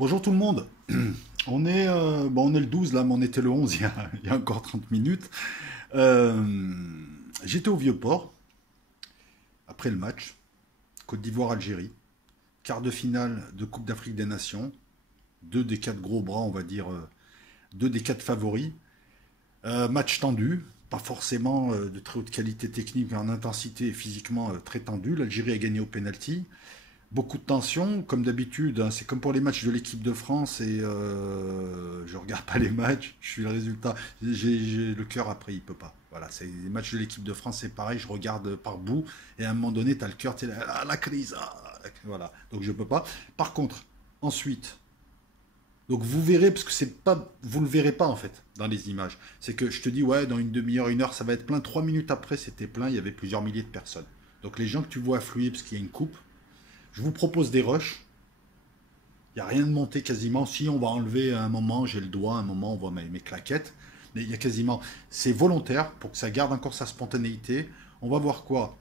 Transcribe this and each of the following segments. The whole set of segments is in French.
Bonjour tout le monde. On est le 12 là, mais on était le 11 il y a encore 30 minutes. Euh, J'étais au Vieux-Port après le match. Côte d'Ivoire-Algérie. Quart de finale de Coupe d'Afrique des Nations. Deux des quatre gros bras, on va dire. Deux des quatre favoris. Match tendu. Pas forcément de très haute qualité technique, mais en intensité et physiquement très tendu. L'Algérie a gagné au penalty. Beaucoup de tension, comme d'habitude, hein, c'est comme pour les matchs de l'équipe de France et je regarde pas les matchs, je suis le résultat. J'ai le cœur après, il peut pas. Voilà, c'est les matchs de l'équipe de France, c'est pareil, je regarde par bout et à un moment donné, tu as le cœur, tu es là, ah, la crise, voilà, donc je peux pas. Par contre, ensuite, donc vous verrez, parce que c'est pas, vous le verrez pas en fait dans les images. C'est que je te dis, ouais, dans une demi-heure, une heure, ça va être plein. 3 minutes après, c'était plein, il y avait plusieurs milliers de personnes. Donc les gens que tu vois affluer parce qu'il y a une coupe, je vous propose des rushs. Il n'y a rien de monté quasiment. Si on va enlever à un moment, j'ai le doigt, à un moment on voit mes claquettes. Mais il y a quasiment. C'est volontaire pour que ça garde encore sa spontanéité. On va voir quoi.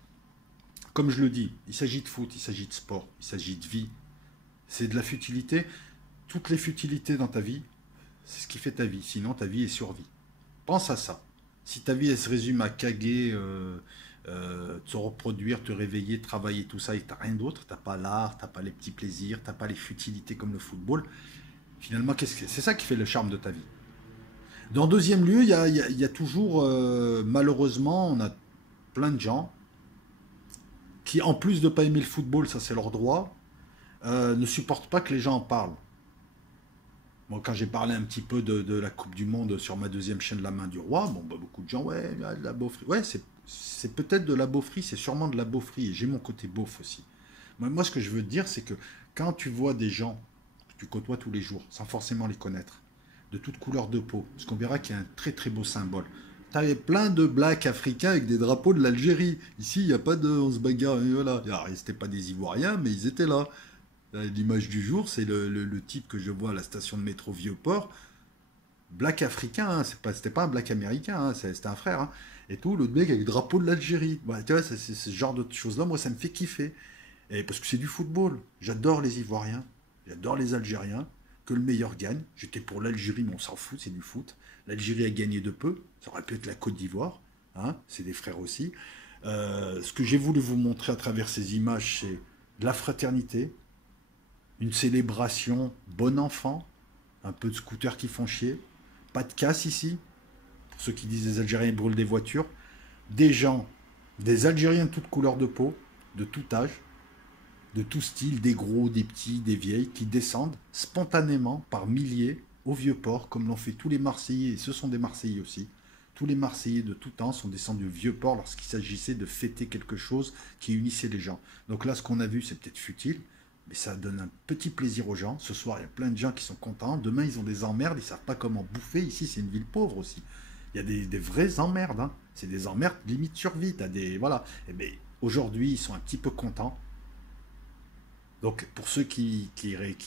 Comme je le dis, il s'agit de foot, il s'agit de sport, il s'agit de vie. C'est de la futilité. Toutes les futilités dans ta vie, c'est ce qui fait ta vie. Sinon, ta vie est survie. Pense à ça. Si ta vie elle se résume à caguer, te reproduire, te réveiller, travailler, tout ça, et t'as rien d'autre, t'as pas l'art, t'as pas les petits plaisirs, t'as pas les futilités comme le football, finalement, c'est ça qui fait le charme de ta vie. Dans deuxième lieu, il y a toujours, malheureusement, on a plein de gens qui, en plus de pas aimer le football, ça c'est leur droit, ne supportent pas que les gens en parlent. Moi, quand j'ai parlé un petit peu de la Coupe du Monde sur ma deuxième chaîne La Main du Roi, bon, bah, beaucoup de gens, ouais, de la beaufrie. Ouais, c'est peut-être de la beaufrie, c'est sûrement de la beaufrie. Et j'ai mon côté beauf aussi. Moi, ce que je veux te dire, c'est que quand tu vois des gens que tu côtoies tous les jours, sans forcément les connaître, de toute couleur de peau, parce qu'on verra qu'il y a un très très beau symbole. T'avais plein de blacks africains avec des drapeaux de l'Algérie. Ici, il n'y a pas de on se bagarre, et voilà. Alors, c'était pas des Ivoiriens, mais ils étaient là. L'image du jour, c'est le type que je vois à la station de métro Vieux-Port. Black africain, hein, c'était pas un black américain, hein, c'était un frère. Hein, et tout, l'autre mec avec le drapeau de l'Algérie. Ouais, tu vois, c'est ce genre de choses-là, moi, ça me fait kiffer. Et parce que c'est du football. J'adore les Ivoiriens, j'adore les Algériens. Que le meilleur gagne. J'étais pour l'Algérie, mais on s'en fout, c'est du foot. L'Algérie a gagné de peu. Ça aurait pu être la Côte d'Ivoire. Hein, c'est des frères aussi. Ce que j'ai voulu vous montrer à travers ces images, c'est de la fraternité, une célébration bon enfant, un peu de scooters qui font chier, pas de casse ici, pour ceux qui disent les Algériens brûlent des voitures, des gens, des Algériens de toute couleur de peau, de tout âge, de tout style, des gros, des petits, des vieilles, qui descendent spontanément par milliers au Vieux-Port, comme l'ont fait tous les Marseillais, et ce sont des Marseillais aussi. Tous les Marseillais de tout temps sont descendus au Vieux-Port lorsqu'il s'agissait de fêter quelque chose qui unissait les gens. Donc là, ce qu'on a vu, c'est peut-être futile, mais ça donne un petit plaisir aux gens. Ce soir, il y a plein de gens qui sont contents. Demain, ils ont des emmerdes, ils ne savent pas comment bouffer. Ici, c'est une ville pauvre aussi. Il y a des vraies emmerdes. Hein. C'est des emmerdes limite survie. T'as des voilà. Et bien, aujourd'hui, ils sont un petit peu contents. Donc, pour ceux qui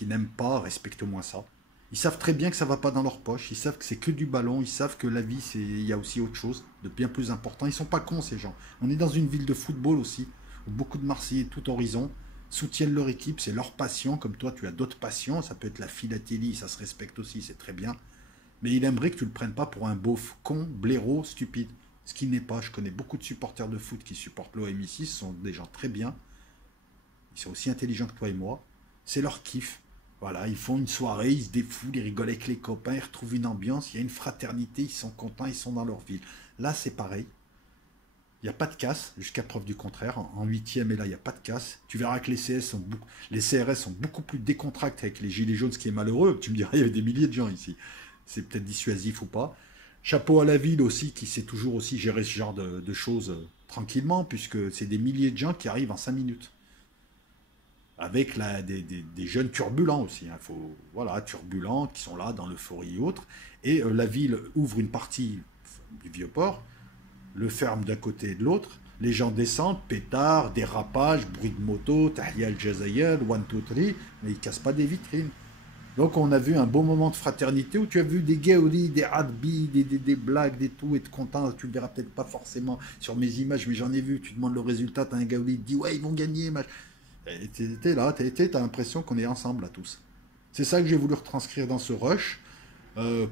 n'aiment pas, respecte moins ça. Ils savent très bien que ça va pas dans leur poche. Ils savent que c'est que du ballon. Ils savent que la vie, il y a aussi autre chose de bien plus important. Ils sont pas cons, ces gens. On est dans une ville de football aussi, où beaucoup de Marseillais, tout horizon, soutiennent leur équipe. C'est leur passion. Comme toi, tu as d'autres passions. Ça peut être la philatélie, ça se respecte aussi, c'est très bien. Mais il aimerait que tu le prennes pas pour un beauf con, blaireau, stupide. Ce qui n'est pas. Je connais beaucoup de supporters de foot qui supportent l'OM ici. Ce sont des gens très bien. Ils sont aussi intelligents que toi et moi. C'est leur kiff. Voilà, ils font une soirée, ils se défoulent, ils rigolent avec les copains, ils retrouvent une ambiance, il y a une fraternité, ils sont contents, ils sont dans leur ville. Là, c'est pareil. Il n'y a pas de casse, jusqu'à preuve du contraire. En huitième, et là, il n'y a pas de casse. Tu verras que les CRS sont beaucoup plus décontractés avec les gilets jaunes, ce qui est malheureux. Tu me diras, il y avait des milliers de gens ici. C'est peut-être dissuasif ou pas. Chapeau à la ville aussi, qui sait toujours aussi gérer ce genre de choses tranquillement, puisque c'est des milliers de gens qui arrivent en 5 minutes avec des jeunes turbulents aussi. Hein. Voilà, turbulents, qui sont là dans l'euphorie et autres. Et la ville ouvre une partie du Vieux-Port, le ferme d'un côté et de l'autre. Les gens descendent, pétards, dérapages, bruit de moto, Tahia al-Jazair, one, two, three, mais ils ne cassent pas des vitrines. Donc on a vu un beau moment de fraternité où tu as vu des gaoulis, des radbi, des blagues, des tout, et de content. Tu le verras peut-être pas forcément sur mes images, mais j'en ai vu. Tu demandes le résultat, tu as un gaouli qui dit ouais, ils vont gagner. T'es là, t'as l'impression qu'on est ensemble là tous. C'est ça que j'ai voulu retranscrire dans ce rush.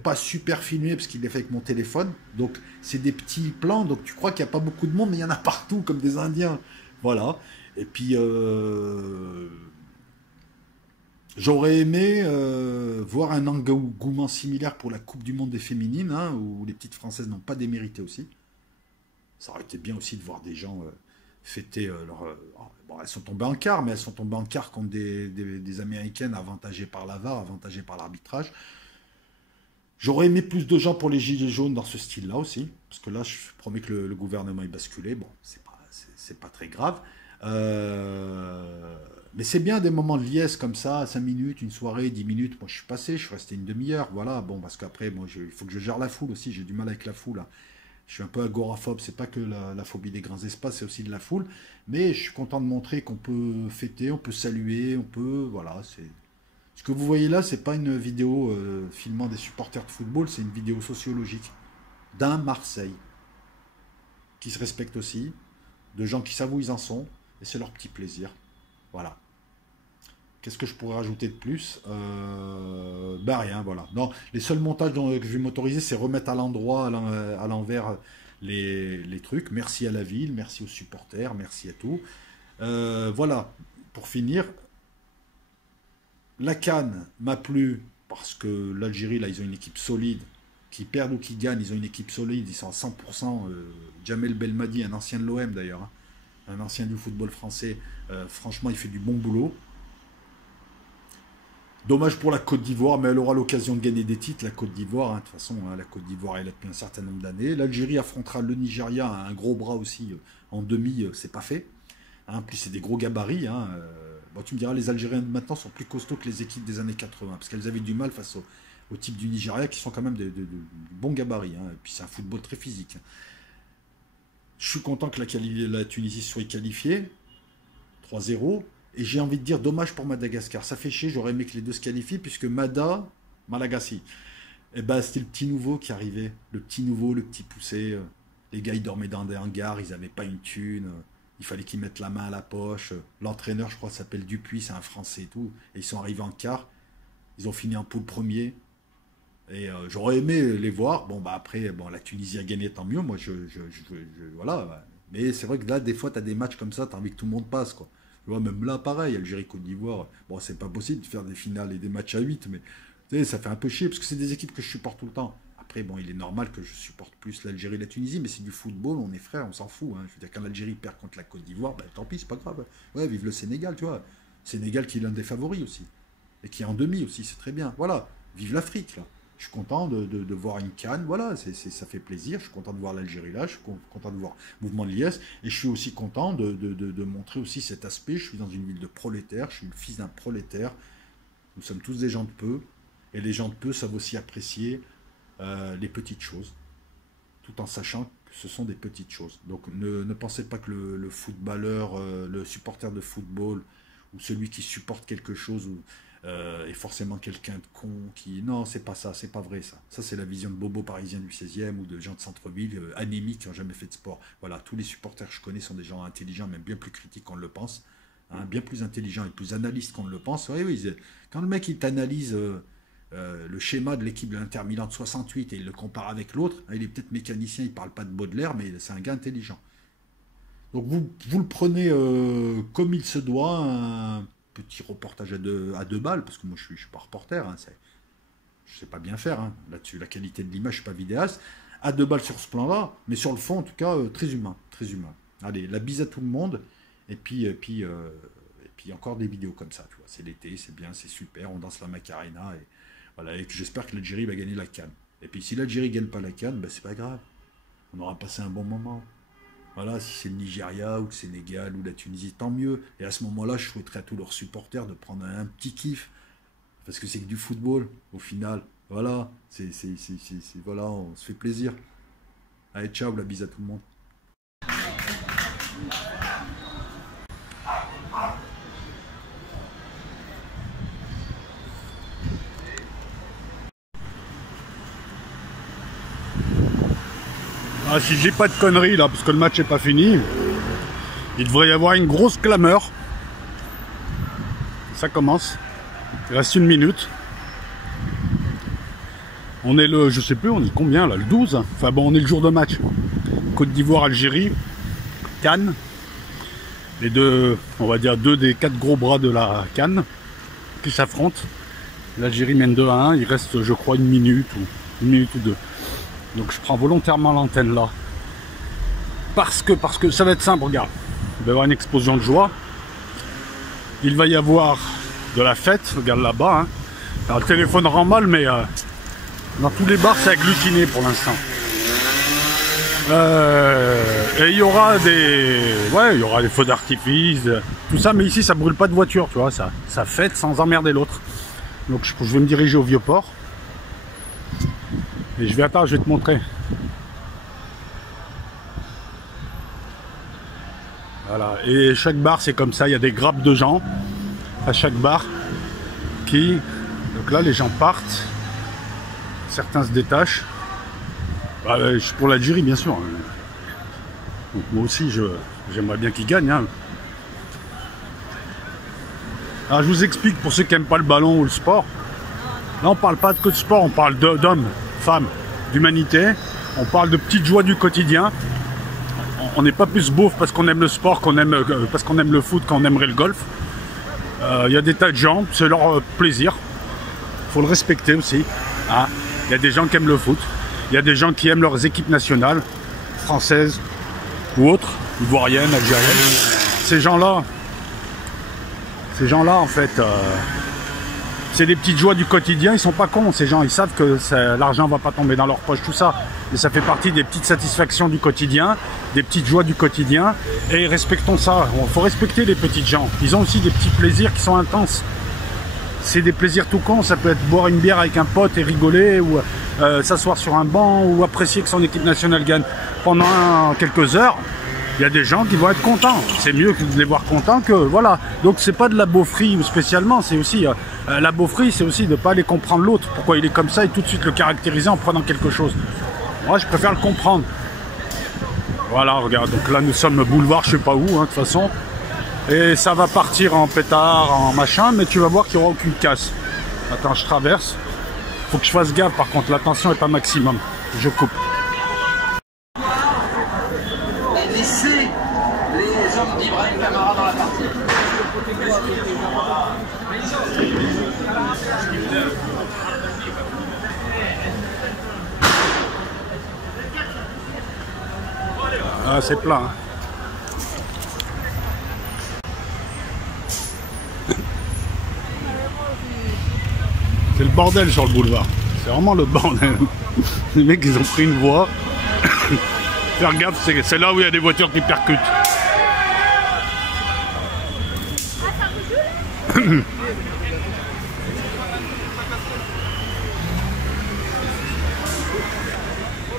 Pas super filmé parce qu'il est fait avec mon téléphone. Donc c'est des petits plans. Donc tu crois qu'il n'y a pas beaucoup de monde, mais il y en a partout comme des Indiens. Voilà. Et puis j'aurais aimé voir un engouement similaire pour la Coupe du Monde des féminines, hein, où les petites Françaises n'ont pas démérité aussi. Ça aurait été bien aussi de voir des gens fêter leur... bon, elles sont tombées en quart, mais elles sont tombées en quart contre des Américaines avantagées par la VAR, avantagées par l'arbitrage. J'aurais aimé plus de gens pour les gilets jaunes dans ce style-là aussi, parce que là, je promets que le gouvernement est basculé. Bon, c'est pas très grave. Mais c'est bien des moments de liesse comme ça, 5 minutes, une soirée, 10 minutes. Moi, je suis passé, je suis resté une demi-heure. Voilà, bon, parce qu'après, moi, il faut que je gère la foule aussi. J'ai du mal avec la foule, hein. Je suis un peu agoraphobe, c'est pas que la phobie des grands espaces, c'est aussi de la foule. Mais je suis content de montrer qu'on peut fêter, on peut saluer, on peut... Voilà, c'est... Ce que vous voyez là, c'est pas une vidéo filmant des supporters de football, c'est une vidéo sociologique d'un Marseille qui se respecte aussi, de gens qui savent où ils en sont, et c'est leur petit plaisir. Voilà. Qu'est-ce que je pourrais rajouter de plus Ben rien, voilà. Non, les seuls montages que je vais m'autoriser, c'est remettre à l'endroit, à l'envers les trucs. Merci à la ville, merci aux supporters, merci à tout. Voilà, pour finir, la CAN m'a plu parce que l'Algérie, là, ils ont une équipe solide. Qu'ils perdent ou qu'ils gagnent, ils ont une équipe solide, ils sont à 100%. Jamel Belmadi, un ancien de l'OM d'ailleurs, hein, un ancien du football français, franchement, il fait du bon boulot. Dommage pour la Côte d'Ivoire, mais elle aura l'occasion de gagner des titres, la Côte d'Ivoire. Hein, de toute façon, hein, la Côte d'Ivoire est là depuis un certain nombre d'années. L'Algérie affrontera le Nigeria, un gros bras aussi, en demi, c'est pas fait. Hein, puis c'est des gros gabarits. Hein, bon, tu me diras, les Algériens de maintenant sont plus costauds que les équipes des années 80, parce qu'elles avaient du mal face au type du Nigeria, qui sont quand même de bons gabarits. Hein, et puis c'est un football très physique. Je suis content que la Tunisie soit qualifiée, 3-0. Et j'ai envie de dire, dommage pour Madagascar. Ça fait chier, j'aurais aimé que les deux se qualifient, puisque Malagasy, eh ben, c'était le petit nouveau qui arrivait. Le petit nouveau, le petit poussé. Les gars, ils dormaient dans des hangars, ils n'avaient pas une thune. Il fallait qu'ils mettent la main à la poche. L'entraîneur, je crois, s'appelle Dupuis, c'est un Français et tout. Et ils sont arrivés en quart. Ils ont fini en poule premier. Et j'aurais aimé les voir. Bon, bah après, bon, la Tunisie a gagné, tant mieux. Moi, voilà. Mais c'est vrai que là, des fois, tu as des matchs comme ça, tu as envie que tout le monde passe, quoi. Tu vois, même là, pareil, Algérie-Côte d'Ivoire, bon, c'est pas possible de faire des finales et des matchs à 8, mais tu sais, ça fait un peu chier, parce que c'est des équipes que je supporte tout le temps. Après, bon, il est normal que je supporte plus l'Algérie et la Tunisie, mais c'est du football, on est frères, on s'en fout. Hein. Je veux dire, quand l'Algérie perd contre la Côte d'Ivoire, ben, tant pis, c'est pas grave. Ouais, vive le Sénégal, tu vois. Sénégal qui est l'un des favoris aussi, et qui est en demi aussi, c'est très bien. Voilà, vive l'Afrique, là. Je suis content de voir une CAN, voilà, ça fait plaisir. Je suis content de voir l'Algérie là, je suis content de voir le mouvement de l'IS, et je suis aussi content de montrer aussi cet aspect. Je suis dans une ville de prolétaires, je suis le fils d'un prolétaire. Nous sommes tous des gens de peu, et les gens de peu savent aussi apprécier les petites choses, tout en sachant que ce sont des petites choses. Donc ne pensez pas que le footballeur, le supporter de football, ou celui qui supporte quelque chose, est forcément quelqu'un de con qui... Non, c'est pas ça, c'est pas vrai ça. Ça, c'est la vision de bobo parisien du 16e ou de gens de centre-ville, anémiques, qui n'ont jamais fait de sport. Voilà, tous les supporters que je connais sont des gens intelligents, même bien plus critiques qu'on ne le pense. Hein, bien plus intelligents et plus analystes qu'on ne le pense. Oui, oui, quand le mec, il t'analyse le schéma de l'équipe de l'Inter Milan de 68 et il le compare avec l'autre, hein, il est peut-être mécanicien, il parle pas de Baudelaire, mais c'est un gars intelligent. Donc vous le prenez comme il se doit, un petit reportage à deux balles, parce que moi je suis pas reporter, hein, je sais pas bien faire, hein, là-dessus, la qualité de l'image, je suis pas vidéaste, à 2 balles sur ce plan-là, mais sur le fond, en tout cas, très humain, très humain. Allez, la bise à tout le monde, et puis encore des vidéos comme ça, tu vois, c'est l'été, c'est bien, c'est super, on danse la Macarena, et voilà, et j'espère que l'Algérie va gagner la CAN. Et puis si l'Algérie gagne pas la CAN, ben, c'est pas grave, on aura passé un bon moment. Voilà, si c'est le Nigeria ou le Sénégal ou la Tunisie, tant mieux. Et à ce moment-là, je souhaiterais à tous leurs supporters de prendre un petit kiff. Parce que c'est que du football, au final. Voilà, voilà, on se fait plaisir. Allez, ciao, la bise à tout le monde. Ah, si je dis pas de conneries là, parce que le match n'est pas fini, il devrait y avoir une grosse clameur. Ça commence. Il reste 1 minute. On est le, je sais plus, on est combien là, le 12. Enfin bon, on est le jour de match. Côte d'Ivoire, Algérie, CAN. Les deux, on va dire deux des 4 gros bras de la CAN qui s'affrontent. L'Algérie mène 2-1, il reste je crois une minute ou deux. Donc je prends volontairement l'antenne là. Parce que ça va être simple, regarde. Il va y avoir une explosion de joie. Il va y avoir de la fête, regarde là-bas. Hein. Alors le téléphone rend mal, mais dans tous les bars c'est agglutiné pour l'instant. Et il y aura des feux d'artifice, tout ça, mais ici ça brûle pas de voiture, tu vois, ça fête sans emmerder l'autre. Donc je vais me diriger au Vieux-Port. Et je vais te montrer. Voilà, et chaque bar c'est comme ça, il y a des grappes de gens à chaque bar qui... Donc là les gens partent, certains se détachent. Bah, pour l'Algérie bien sûr. Donc moi aussi j'aimerais bien qu'ils gagnent. Hein. Alors je vous explique pour ceux qui n'aiment pas le ballon ou le sport. Là on parle pas que de sport, on parle d'hommes, femmes, d'humanité. On parle de petites joies du quotidien. On n'est pas plus beauf parce qu'on aime le sport, parce qu'on aime le foot, qu'on aimerait le golf. Il y a des tas de gens, c'est leur plaisir. Il faut le respecter aussi. Hein. Il y a des gens qui aiment le foot. Il y a des gens qui aiment leurs équipes nationales, françaises ou autres, ivoiriennes, algériennes. Ces gens-là, en fait, c'est des petites joies du quotidien. Ils sont pas cons, ces gens. Ils savent que l'argent va pas tomber dans leur poche, tout ça. Mais ça fait partie des petites satisfactions du quotidien, des petites joies du quotidien. Et respectons ça. Il faut respecter les petites gens. Ils ont aussi des petits plaisirs qui sont intenses. C'est des plaisirs tout cons. Ça peut être boire une bière avec un pote et rigoler, ou s'asseoir sur un banc, ou apprécier que son équipe nationale gagne pendant quelques heures. Il y a des gens qui vont être contents. C'est mieux de les voir contents que... Voilà. Donc c'est pas de la beaufrie spécialement. C'est aussi... la beaufrie, c'est aussi de ne pas aller comprendre l'autre. Pourquoi il est comme ça et tout de suite le caractériser en prenant quelque chose. Moi, je préfère le comprendre. Voilà, regarde. Donc là, nous sommes boulevard, je sais pas où, hein, de toute façon. Et ça va partir en pétard, en machin, mais tu vas voir qu'il n'y aura aucune casse. Attends, je traverse. Faut que je fasse gaffe, par contre. La tension est pas maximum. Je coupe. Laissez les hommes d'Ibrahim Camara dans la partie. Ah, c'est plein. Hein. C'est le bordel sur le boulevard. C'est vraiment le bordel. Les mecs, ils ont pris une voie. Faire gaffe, c'est là où il y a des voitures qui percutent.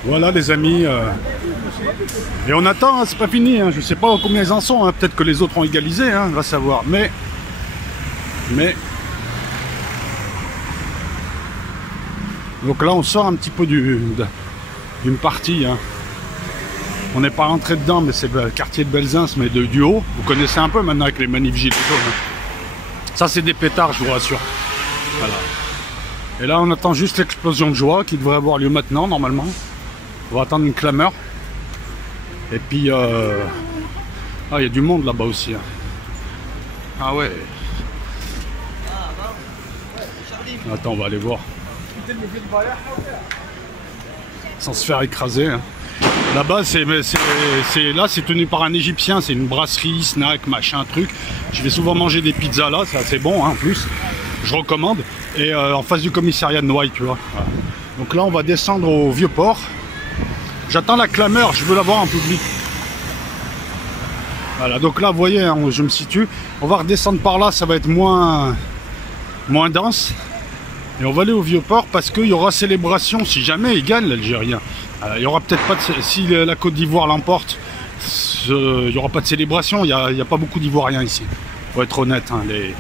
Voilà les amis. Et on attend, hein, c'est pas fini. Hein. Je sais pas combien ils en sont. Hein. Peut-être que les autres ont égalisé, hein, on va savoir. Mais. Donc là, on sort un petit peu d'une partie. Hein. On n'est pas rentré dedans, mais c'est le quartier de Belzins, mais du haut. Vous connaissez un peu maintenant avec les manifs gilets jaunes. Hein. Ça, c'est des pétards, je vous rassure. Voilà. Et là, on attend juste l'explosion de joie qui devrait avoir lieu maintenant, normalement. On va attendre une clameur. Et puis, ah, il y a du monde là-bas aussi. Hein. Ah ouais. Attends, on va aller voir. Sans se faire écraser. Hein. Là-bas, c'est tenu par un Égyptien. C'est une brasserie, snack, machin, truc. Je vais souvent manger des pizzas là. C'est assez bon, hein, en plus. Je recommande. Et en face du commissariat de Noailles, tu vois. Voilà. Donc là, on va descendre au Vieux-Port. J'attends la clameur, je veux la voir en public. Voilà, donc là, vous voyez, hein, je me situe. On va redescendre par là, ça va être moins dense. Et on va aller au Vieux-Port parce qu'il y aura célébration si jamais il gagne l'Algérien. Il n'y aura peut-être pas de... Si la Côte d'Ivoire l'emporte, il n'y aura pas de célébration. Il n'y a pas beaucoup d'Ivoiriens ici. Faut être honnête, hein, il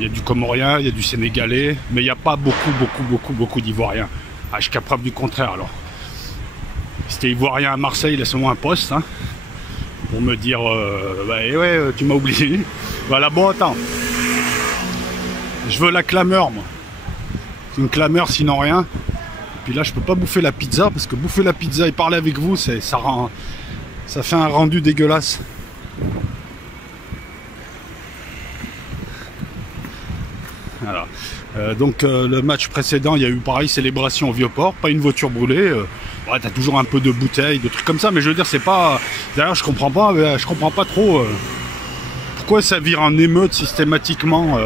y a du Comorien, il y a du Sénégalais, mais il n'y a pas beaucoup d'Ivoiriens. Ah, jusqu'à preuve du contraire alors. Si t'es Ivoirien à Marseille, laisse-moi un poste, hein, pour me dire bah, ouais, tu m'as oublié. Voilà, bon, attends. Je veux la clameur, moi. une clameur sinon rien. Puis là, je peux pas bouffer la pizza parce que bouffer la pizza et parler avec vous, ça fait un rendu dégueulasse. Voilà. Donc le match précédent, il y a eu pareil, célébration au Vieux-Port, pas une voiture brûlée. Ouais, t'as toujours un peu de bouteilles, de trucs comme ça, mais je veux dire, c'est pas. D'ailleurs, je comprends pas trop pourquoi ça vire en émeute systématiquement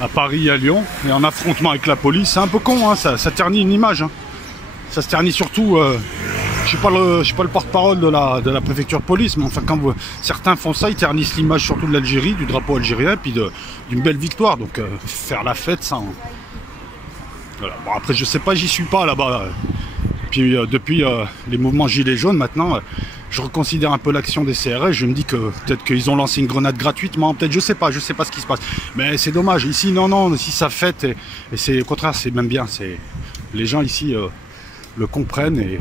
à Paris et à Lyon, et en affrontement avec la police. C'est un peu con, hein, ça ternit une image. Hein. Ça se ternit surtout. Je suis pas le porte-parole de la préfecture de police, mais enfin quand certains font ça, ils ternissent l'image surtout de l'Algérie, du drapeau algérien, puis d'une belle victoire. Donc faire la fête sans. Voilà. Bon, après je sais pas, j'y suis pas là-bas. Puis depuis les mouvements gilets jaunes maintenant, je reconsidère un peu l'action des CRS. Je me dis que peut-être qu'ils ont lancé une grenade gratuitement, peut-être je sais pas ce qui se passe. Mais c'est dommage. Ici non, si ça fête et c'est au contraire, c'est même bien. C'est les gens ici le comprennent et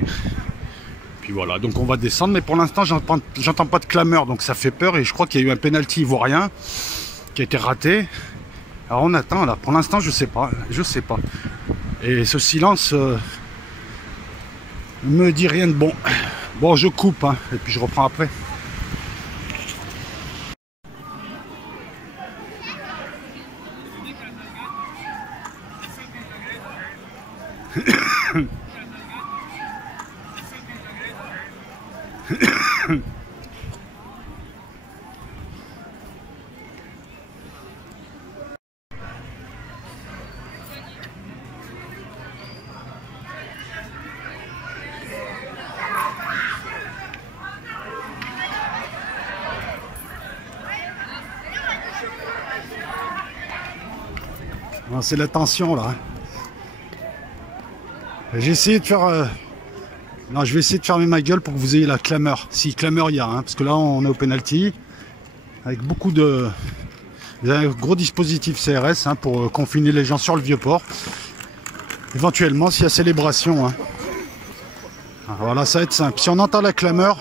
puis voilà. Donc on va descendre, mais pour l'instant j'entends pas de clameur, donc ça fait peur et je crois qu'il y a eu un penalty ivoirien qui a été raté. Alors on attend là. Pour l'instant je sais pas. Et ce silence me dit rien de bon. Bon, je coupe, hein, et puis je reprends après. C'est la tension là. J'ai essayé de faire. Non, je vais essayer de fermer ma gueule pour que vous ayez la clameur. Si clameur il y a, hein, parce que là on est au penalty avec beaucoup de. Il y a un gros dispositif CRS hein, pour confiner les gens sur le Vieux-Port. Éventuellement, s'il y a célébration. Hein. Alors, voilà, ça va être simple. Si on entend la clameur,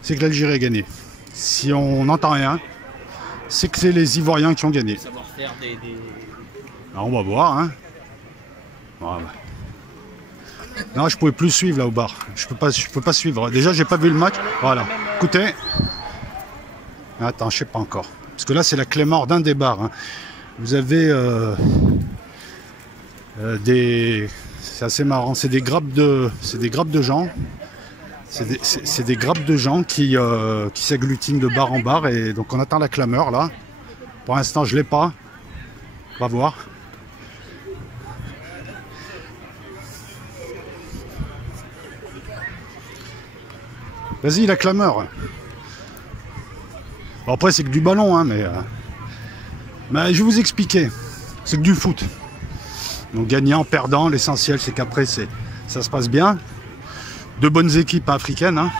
c'est que l'Algérie a gagné. Si on n'entend rien, c'est que c'est les Ivoiriens qui ont gagné. Alors on va voir, hein. Voilà. Non, je pouvais plus suivre là au bar. Je peux pas suivre. Déjà, j'ai pas vu le match. Voilà. Écoutez. Attends, je sais pas encore. Parce que là, c'est la clé mort d'un des bars. Hein. Vous avez des. C'est assez marrant. C'est des grappes de gens. C'est des grappes de gens qui s'agglutinent de bar en bar. Et donc, on attend la clameur là. Pour l'instant, je l'ai pas. On va voir. Vas-y, la clameur. Bon, après, c'est que du ballon, hein, mais je vais vous expliquer. C'est que du foot. Donc, gagnant, perdant, l'essentiel, c'est qu'après, ça se passe bien. Deux bonnes équipes africaines. Hein.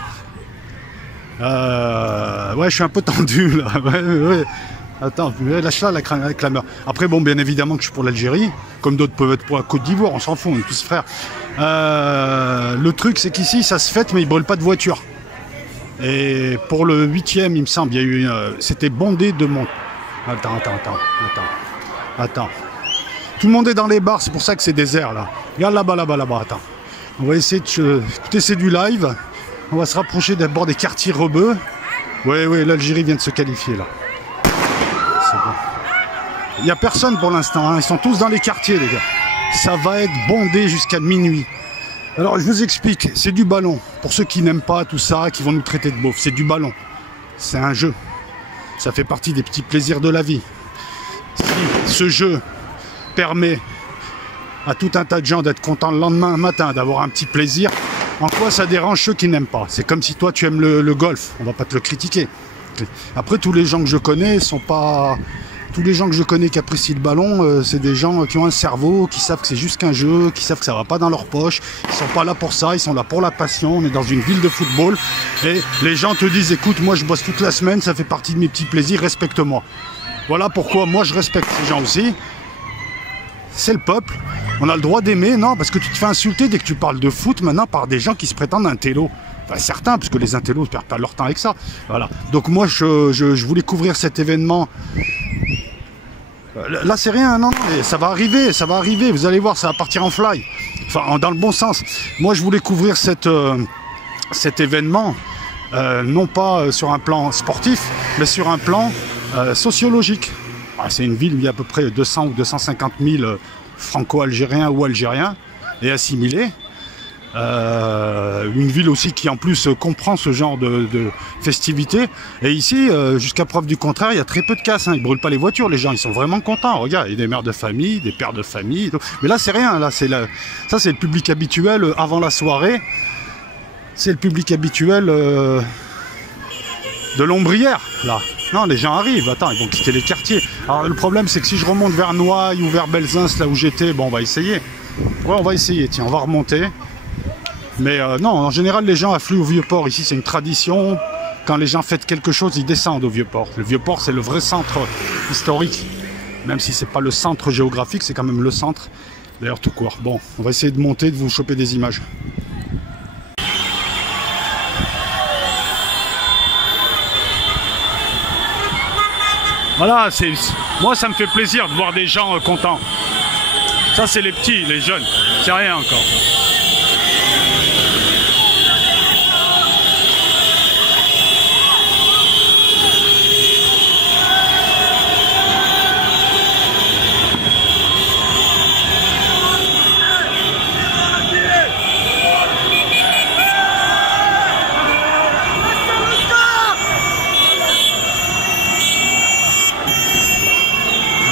Ouais, je suis un peu tendu, là. Ouais. Attends, lâche là la clameur. Après, bon, bien évidemment que je suis pour l'Algérie, comme d'autres peuvent être pour la Côte d'Ivoire, on s'en fout, on est tous frères. Le truc, c'est qu'ici, ça se fête, mais ils brûlent pas de voiture. Et pour le 8e, il me semble, il y a eu c'était bondé de monde. Attends. Tout le monde est dans les bars, c'est pour ça que c'est désert, là. Regarde là-bas, attends. On va essayer de... Écoutez, c'est du live. On va se rapprocher d'abord des quartiers rebeux. Ouais, l'Algérie vient de se qualifier, là. C'est bon. Il n'y a personne pour l'instant, hein. Ils sont tous dans les quartiers, les gars. Ça va être bondé jusqu'à minuit. Alors, je vous explique, c'est du ballon. Pour ceux qui n'aiment pas tout ça, qui vont nous traiter de beaufs, c'est du ballon. C'est un jeu. Ça fait partie des petits plaisirs de la vie. Si ce jeu permet à tout un tas de gens d'être contents le lendemain matin, d'avoir un petit plaisir, en quoi ça dérange ceux qui n'aiment pas? C'est comme si toi, tu aimes le golf. On va pas te le critiquer. Après, tous les gens que je connais sont pas... Tous les gens que je connais qui apprécient le ballon, c'est des gens qui ont un cerveau, qui savent que c'est juste qu'un jeu, qui savent que ça va pas dans leur poche. Ils sont pas là pour ça, ils sont là pour la passion. On est dans une ville de football et les gens te disent, écoute, moi je bosse toute la semaine, ça fait partie de mes petits plaisirs, respecte-moi. Voilà pourquoi moi je respecte ces gens aussi. C'est le peuple. On a le droit d'aimer, non? Parce que tu te fais insulter dès que tu parles de foot maintenant par des gens qui se prétendent intello. Enfin, certains, parce que les intellos ne perdent pas leur temps avec ça. Voilà. Donc moi, je voulais couvrir cet événement Là, c'est rien, non, non, ça va arriver, vous allez voir, ça va partir en fly. Enfin, dans le bon sens. Moi, je voulais couvrir cet événement, non pas sur un plan sportif, mais sur un plan sociologique. C'est une ville où il y a à peu près 200 ou 250 000 franco-algériens ou algériens et assimilés. Une ville aussi qui en plus comprend ce genre de festivités. Et ici, jusqu'à preuve du contraire, il y a très peu de casse. Ils brûlent pas les voitures, les gens, ils sont vraiment contents. Regarde, il y a des mères de famille, des pères de famille. Mais là, c'est rien. Là, ça, c'est le public habituel avant la soirée. C'est le public habituel de l'ombrière, là. Non, les gens arrivent. Attends, ils vont quitter les quartiers. Alors, le problème, c'est que si je remonte vers Noailles ou vers Belzins, là où j'étais, bon, on va essayer. Ouais, on va essayer. Tiens, on va remonter. Mais non, en général, les gens affluent au Vieux-Port. Ici, c'est une tradition. Quand les gens fêtent quelque chose, ils descendent au Vieux-Port. Le Vieux-Port, c'est le vrai centre historique. Même si c'est pas le centre géographique, c'est quand même le centre. D'ailleurs, tout court. Bon, on va essayer de monter, de vous choper des images. Voilà, moi, ça me fait plaisir de voir des gens contents. Ça, c'est les petits, les jeunes. C'est rien encore.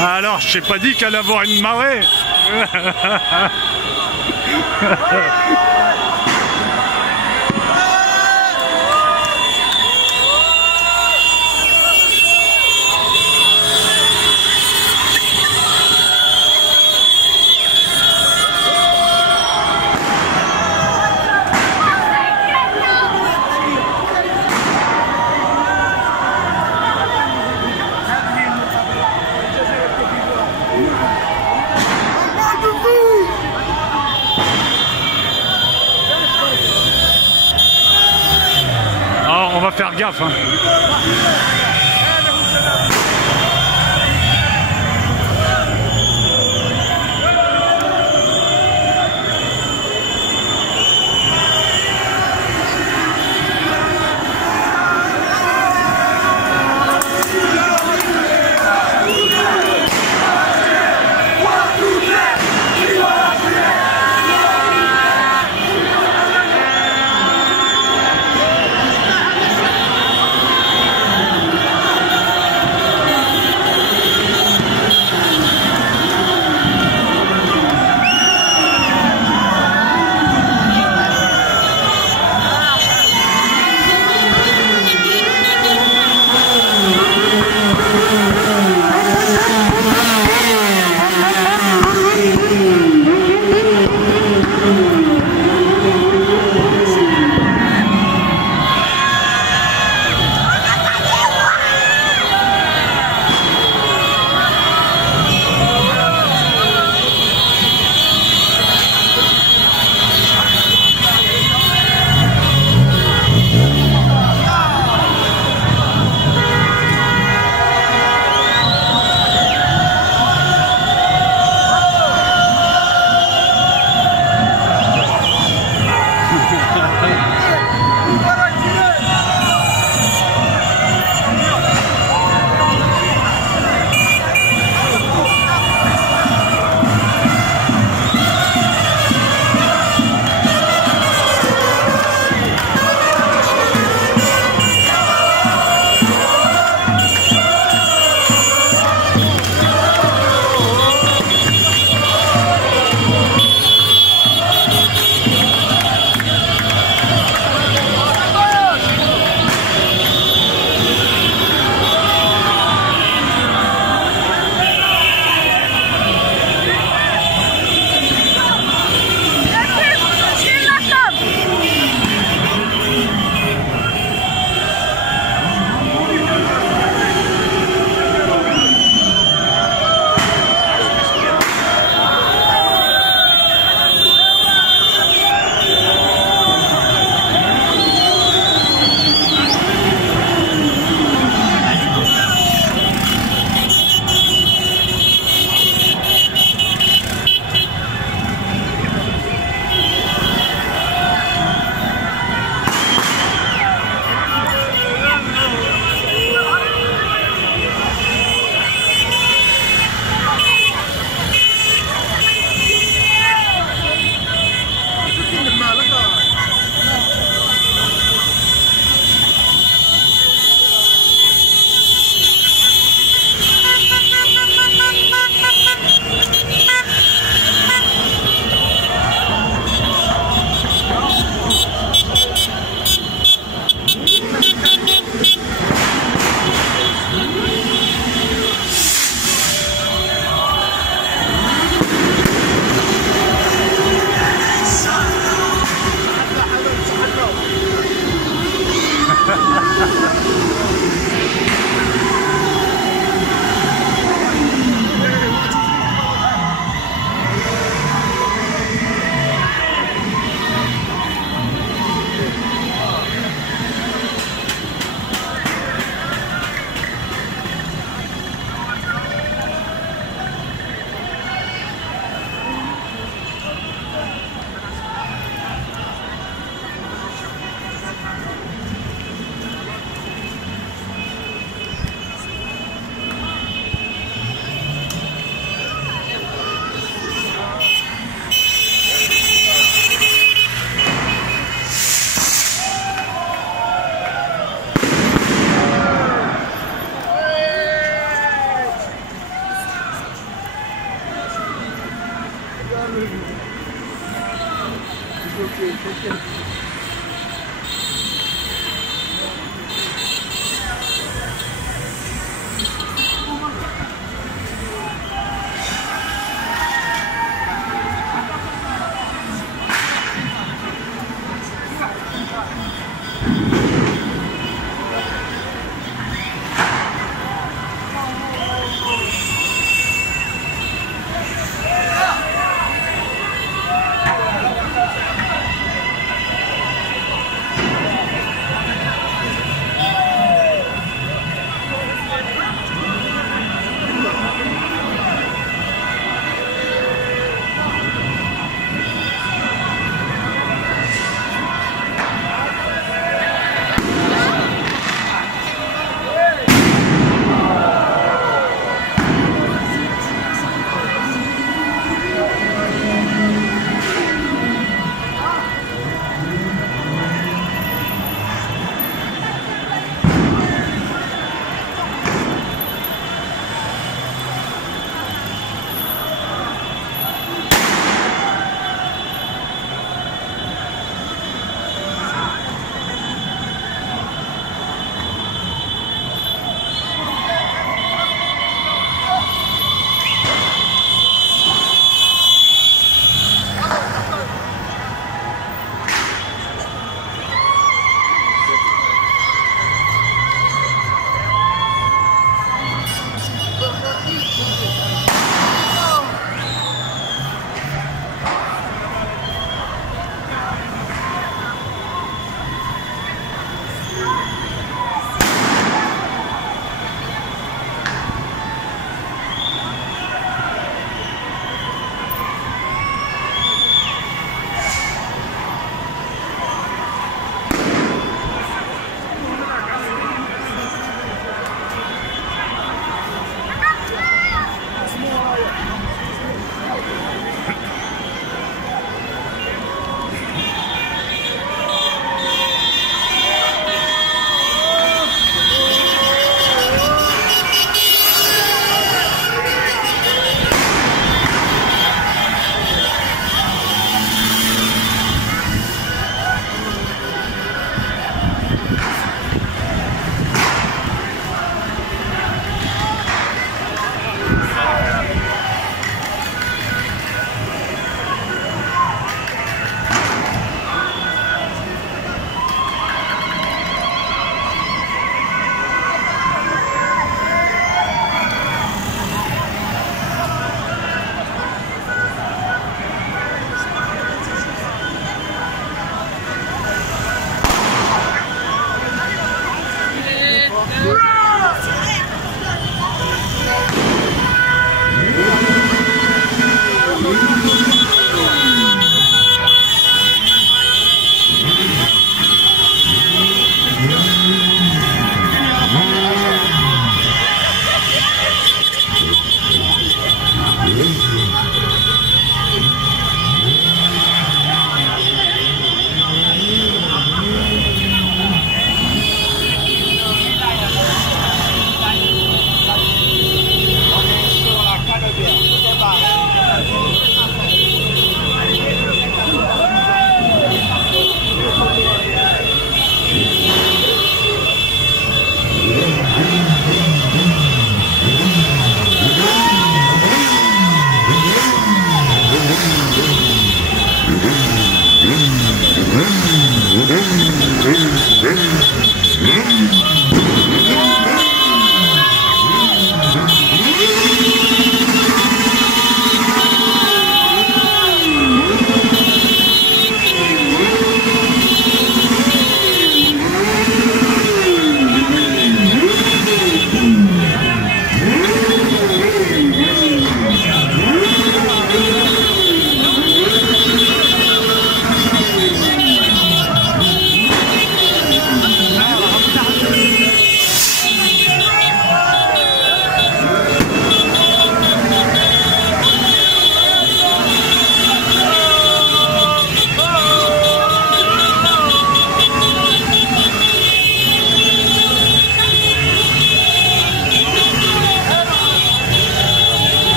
Alors, je t'ai pas dit qu'elle allait avoir une marée. Alors, on va faire gaffe, hein.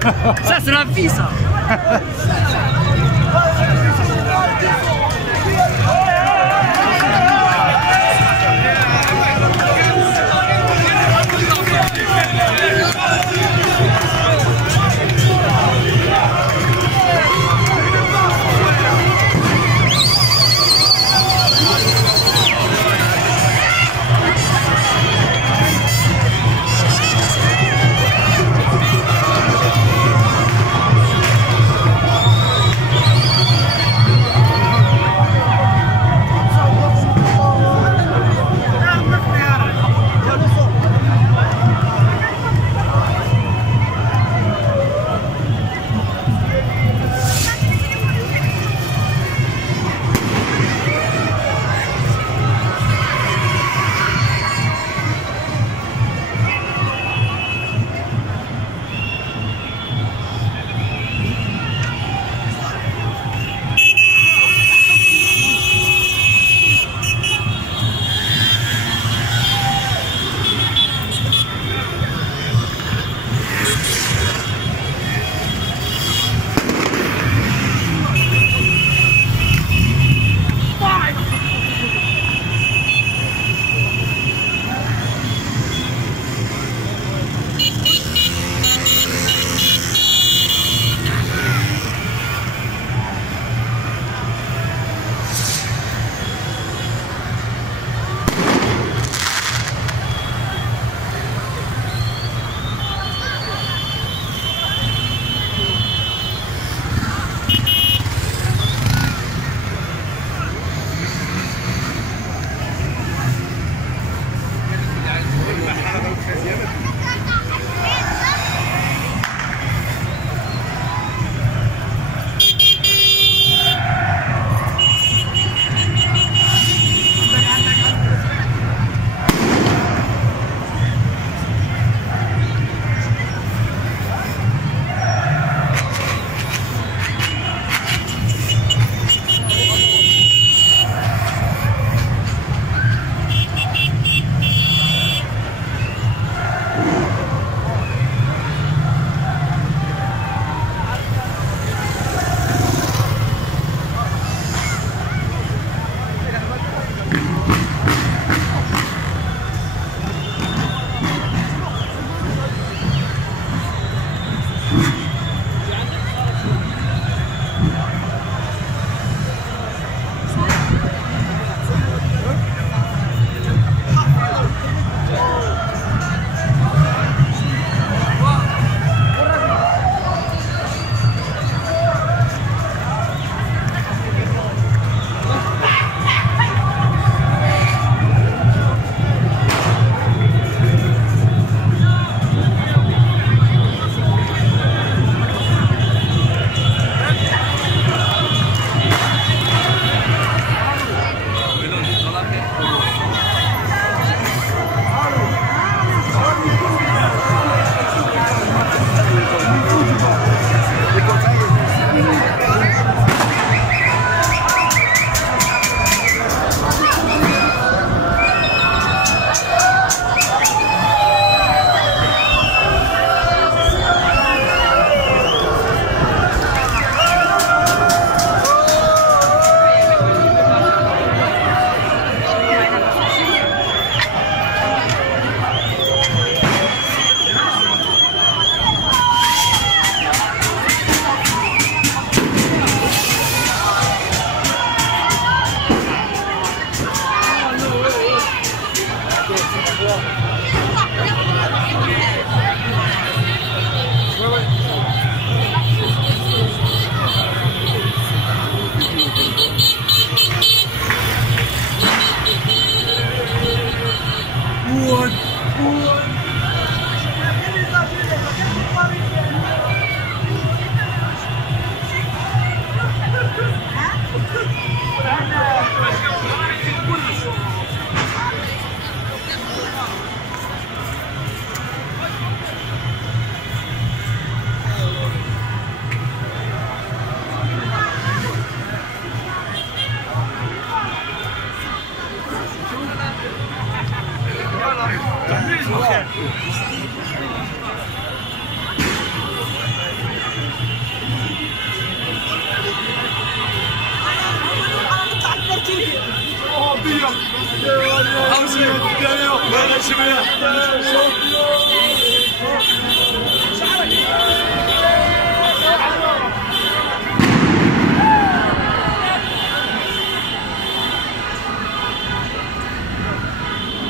Ça, c'est la vie, ça.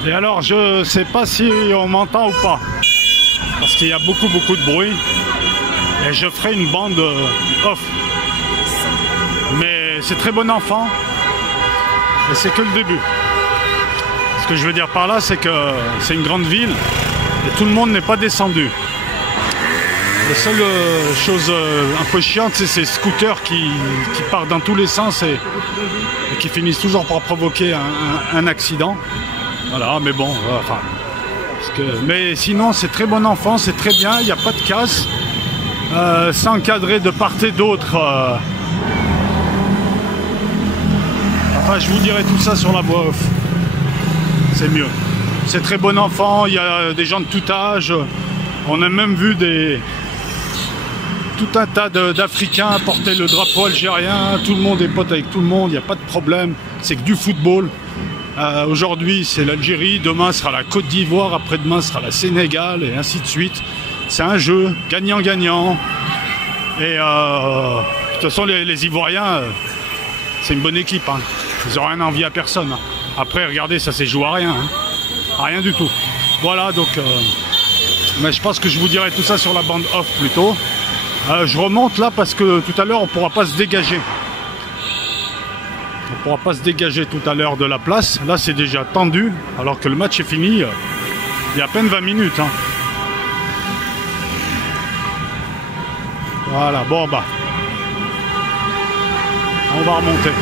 Et alors, je sais pas si on m'entend ou pas, parce qu'il y a beaucoup de bruit, et je ferai une bande off. Mais c'est très bon enfant, et c'est que le début. Ce que je veux dire par là, c'est que c'est une grande ville, et tout le monde n'est pas descendu. La seule chose un peu chiante, c'est ces scooters qui partent dans tous les sens et qui finissent toujours par provoquer un accident. Voilà, mais bon, enfin. Mais sinon, c'est très bon enfant, c'est très bien, il n'y a pas de casse. C'est encadré de part et d'autre. Enfin, je vous dirai tout ça sur la voix off. C'est mieux. C'est très bon enfant, il y a des gens de tout âge. On a même vu tout un tas d'Africains porter le drapeau algérien. Tout le monde est pote avec tout le monde, il n'y a pas de problème. C'est que du football. Aujourd'hui c'est l'Algérie, demain sera la Côte d'Ivoire, après-demain sera la Sénégal et ainsi de suite. C'est un jeu gagnant-gagnant. Et de toute façon les Ivoiriens, c'est une bonne équipe. Hein. Ils n'ont rien envie à personne. Hein. Après regardez, ça s'est joué à rien. Hein. À rien du tout. Voilà donc... mais je pense que je vous dirai tout ça sur la bande off plutôt. Je remonte là parce que tout à l'heure on ne pourra pas se dégager. On ne pourra pas se dégager tout à l'heure de la place. Là, c'est déjà tendu, alors que le match est fini il y a à peine 20 minutes. Hein. Voilà, bon bah. On va remonter.